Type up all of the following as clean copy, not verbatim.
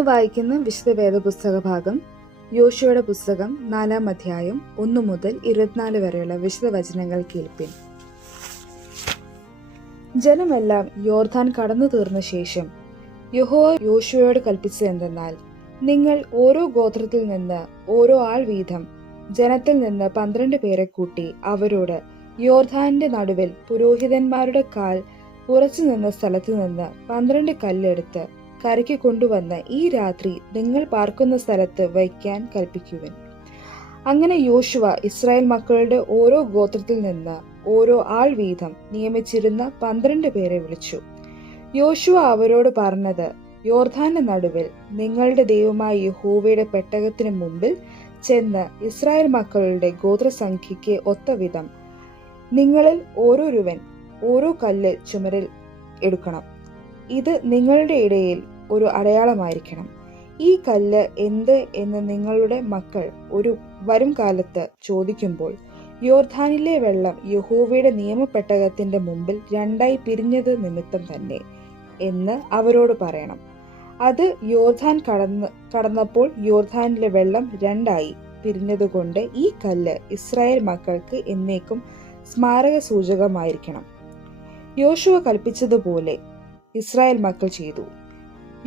ഇന്ന് വായിക്കുന്ന വിശുദ്ധ വേദപുസ്തക ഭാഗം യോശുവയുടെ പുസ്തകം 4-ാം അധ്യായം 1 മുതൽ 24 വരെയുള്ള വിശുദ്ധ വചനങ്ങൾ കേൾപ്പിൻ. ജനമെല്ലാം യോർദാൻ കടന്നു തീർന്ന ശേഷം യഹോവ യോശുവയോട് കൽപ്പിച്ചതെന്തെന്നാൽ, നിങ്ങൾ ഓരോ ഗോത്രത്തിൽ നിന്ന് ഓരോ ആൾ വീതം ജനത്തിൽ നിന്ന് 12 പേരെ കൂട്ടി അവരോട് യോർദാന്റെ നടുവിൽ പുരോഹിതന്മാരുടെ കാൽ ഉറച്ചു നിന്ന സ്ഥലത്തു നിന്ന് 12 കല്ലെടുത്ത് കരയ്ക്ക് കൊണ്ടുവന്ന് ഈ രാത്രി നിങ്ങൾ പാർക്കുന്ന സ്ഥലത്ത് വയ്ക്കാൻ കൽപ്പിക്കുവിൻ. അങ്ങനെ യോശുവ ഇസ്രായേൽ മക്കളുടെ ഓരോ ഗോത്രത്തിൽ നിന്ന് ഓരോ ആൾ വീതം നിയമിച്ചിരുന്ന 12 പേരെ വിളിച്ചു. യോശുവ അവരോട് പറഞ്ഞത്, യോർദാന്റെ നടുവിൽ നിങ്ങളുടെ ദൈവമായ യഹോവയുടെ പെട്ടകത്തിന് മുമ്പിൽ ചെന്ന് ഇസ്രായേൽ മക്കളുടെ ഗോത്രസംഖ്യയ്ക്ക് ഒത്തവിധം നിങ്ങളിൽ ഓരോരുവൻ ഓരോ കല്ല് ചുമരിൽ എടുക്കണം. ഇത് നിങ്ങളുടെ ഇടയിൽ ഒരു അടയാളമായിരിക്കണം. ഈ കല്ല് എന്ത് എന്ന് നിങ്ങളുടെ മക്കൾ ഒരു വരും കാലത്ത് ചോദിക്കുമ്പോൾ, യോർദാനിലെ വെള്ളം യഹോവയുടെ നിയമപ്പെട്ടകത്തിന്റെ മുമ്പിൽ 2 പിരിഞ്ഞത് നിമിത്തം തന്നെ എന്ന് അവരോട് പറയണം. അത് യോർദാൻ കടന്നപ്പോൾ യോർദാനിലെ വെള്ളം 2 പിരിഞ്ഞതുകൊണ്ട് ഈ കല്ല് ഇസ്രായേൽ മക്കൾക്ക് എന്നേക്കും സ്മാരക സൂചകമായിരിക്കണം. യോശുവ കൽപ്പിച്ചതുപോലെ ഇസ്രായേൽ മക്കൾ ചെയ്തു.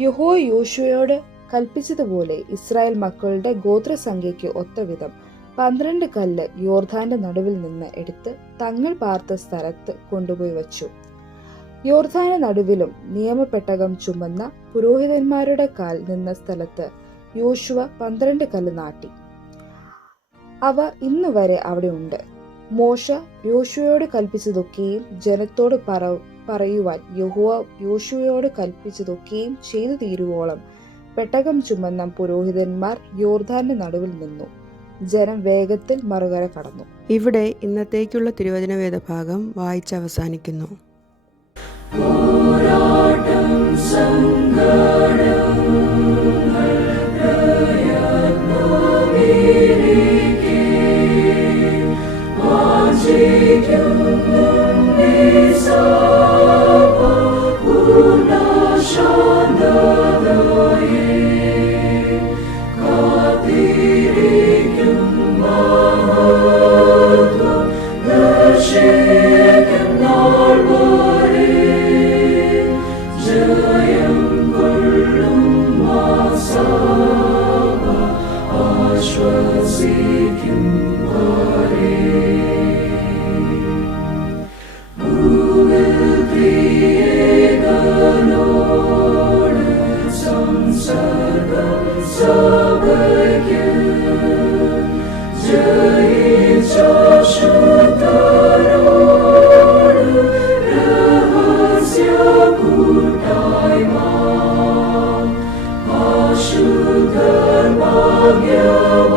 യഹോവ യോശുവയോട് കൽപ്പിച്ചതുപോലെ ഇസ്രായേൽ മക്കളുടെ ഗോത്രസംഖ്യയ്ക്ക് ഒത്തവിധം 12 കല്ല് യോർദാന്റെ നടുവിൽ നിന്ന് എടുത്ത് തങ്ങൾ പാർത്ത സ്ഥലത്ത് കൊണ്ടുപോയി വച്ചു. യോർദാന്റെ നടുവിലും നിയമപ്പെട്ടകം ചുമന്ന പുരോഹിതന്മാരുടെ കാൽ നിന്ന സ്ഥലത്ത് യോശുവ 12 കല്ല് നാട്ടി. അവ ഇന്നുവരെ അവിടെ ഉണ്ട്. മോശ യോശുവയോട് കൽപ്പിച്ചതൊക്കെയും ജനത്തോട് പറയുവാൻ യഹോവ യോശുവയോട് കൽപ്പിച്ചതൊക്കെയും ചെയ്തു തീരുവോളം പെട്ടകം ചുമന്ന പുരോഹിതന്മാർ യോർദാന്റെ നടുവിൽ നിന്നു. ജനം വേഗത്തിൽ മറുകര കടന്നു. ഇവിടെ ഇന്നത്തേക്കുള്ള തിരുവചന വേദഭാഗം വായിച്ച് അവസാനിക്കുന്നു. Shudhar Bhagya